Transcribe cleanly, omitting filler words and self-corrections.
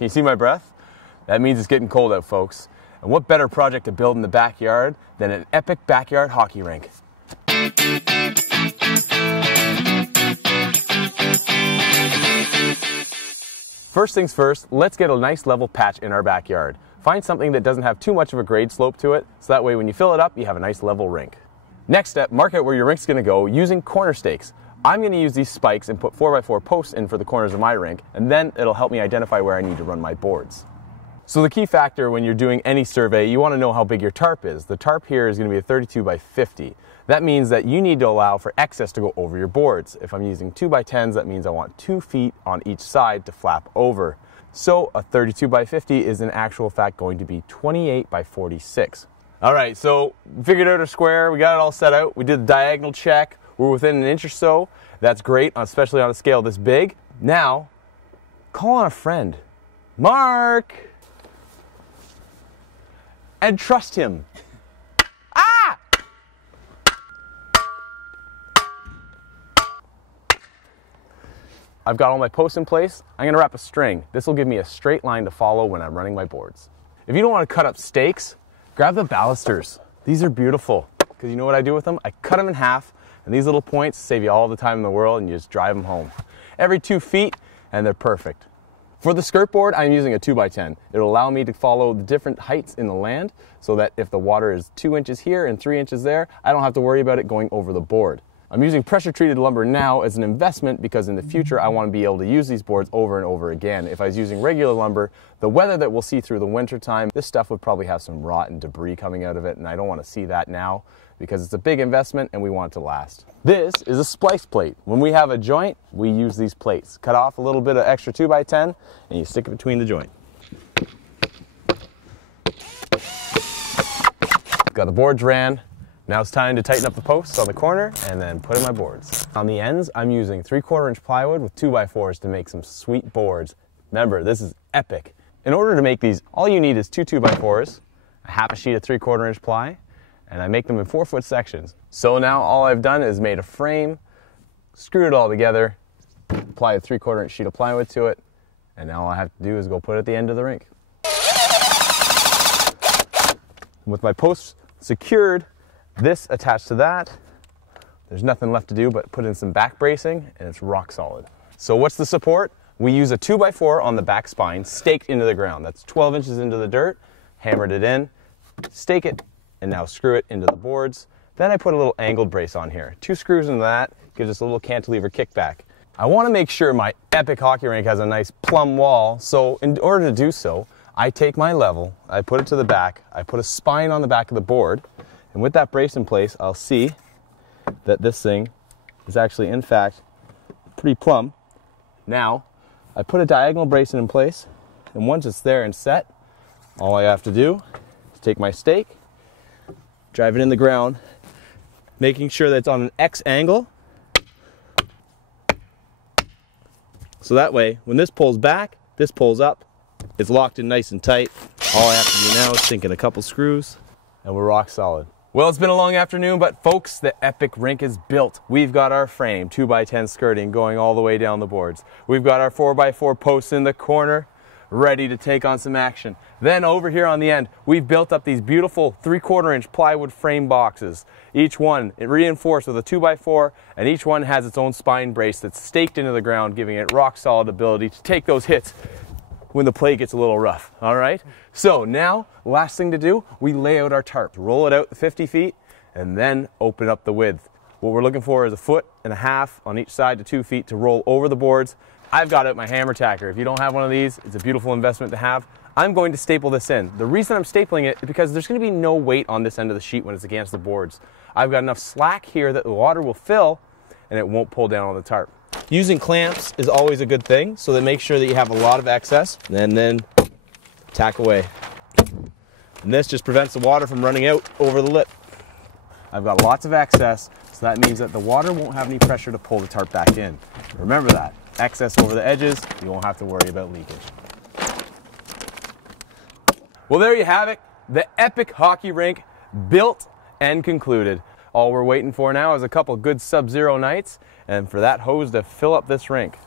Can you see my breath? That means it's getting cold out, folks. And what better project to build in the backyard than an epic backyard hockey rink? First things first, let's get a nice level patch in our backyard. Find something that doesn't have too much of a grade slope to it, so that way when you fill it up, you have a nice level rink. Next step, mark out where your rink's gonna go using corner stakes. I'm gonna use these spikes and put 4x4 posts in for the corners of my rink, and then it'll help me identify where I need to run my boards. So the key factor when you're doing any survey, you wanna know how big your tarp is. The tarp here is gonna be a 32 by 50. That means that you need to allow for excess to go over your boards. If I'm using 2x10s, that means I want 2 feet on each side to flap over. So a 32 by 50 is in actual fact going to be 28 by 46. All right, so we figured out our square, we got it all set out, we did the diagonal check, we're within an inch or so. That's great, especially on a scale this big. Now, call on a friend, Mark, and trust him. I've got all my posts in place. I'm gonna wrap a string. This will give me a straight line to follow when I'm running my boards. If you don't want to cut up stakes, grab the balusters. These are beautiful, because you know what I do with them? I cut them in half, and these little points save you all the time in the world, and you just drive them home. Every 2 feet, and they're perfect. For the skirt board, I'm using a 2x10. It'll allow me to follow the different heights in the land, so that if the water is 2 inches here and 3 inches there, I don't have to worry about it going over the board. I'm using pressure-treated lumber now as an investment because in the future I want to be able to use these boards over and over again. If I was using regular lumber, the weather that we'll see through the winter time, this stuff would probably have some rot and debris coming out of it, and I don't want to see that now because it's a big investment and we want it to last. This is a splice plate. When we have a joint, we use these plates. Cut off a little bit of extra 2x10 and you stick it between the joint. Got the boards ran. Now it's time to tighten up the posts on the corner and then put in my boards. On the ends, I'm using 3/4 inch plywood with 2x4s to make some sweet boards. Remember, this is epic. In order to make these, all you need is 2 2x4s, a half a sheet of 3/4 inch ply, and I make them in 4-foot sections. So now all I've done is made a frame, screwed it all together, apply a 3/4 inch sheet of plywood to it, and now all I have to do is go put it at the end of the rink. With my posts secured, this attached to that, there's nothing left to do but put in some back bracing and it's rock solid. So what's the support? We use a 2x4 on the back spine, staked into the ground. That's 12 inches into the dirt, hammered it in, stake it, and now screw it into the boards. Then I put a little angled brace on here. 2 screws into that, gives us a little cantilever kickback. I want to make sure my epic hockey rink has a nice plumb wall, so in order to do so, I take my level, I put it to the back, I put a spine on the back of the board, and with that brace in place, I'll see that this thing is actually, in fact, pretty plumb. Now, I put a diagonal bracing in place, and once it's there and set, all I have to do is take my stake, drive it in the ground, making sure that it's on an X angle. So that way, when this pulls back, this pulls up, it's locked in nice and tight. All I have to do now is sink in a couple screws, and we're rock solid. Well, it's been a long afternoon, but folks, the epic rink is built. We've got our frame, 2x10 skirting going all the way down the boards. We've got our 4x4 posts in the corner, ready to take on some action. Then over here on the end, we've built up these beautiful 3/4 inch plywood frame boxes. Each one reinforced with a 2x4, and each one has its own spine brace that's staked into the ground, giving it rock solid ability to take those hits when the play gets a little rough, all right? So now, last thing to do, we lay out our tarp. Roll it out 50 feet, and then open up the width. What we're looking for is 1.5 feet on each side to 2 feet to roll over the boards. I've got out my hammer tacker. If you don't have one of these, it's a beautiful investment to have. I'm going to staple this in. The reason I'm stapling it is because there's gonna be no weight on this end of the sheet when it's against the boards. I've got enough slack here that the water will fill, and it won't pull down on the tarp. Using clamps is always a good thing, so that make sure that you have a lot of excess, and then tack away. And this just prevents the water from running out over the lip. I've got lots of excess, so that means that the water won't have any pressure to pull the tarp back in. Remember that. Excess over the edges, you won't have to worry about leakage. Well, there you have it. The epic hockey rink built and concluded. All we're waiting for now is a couple good sub-zero nights, and for that hose to fill up this rink.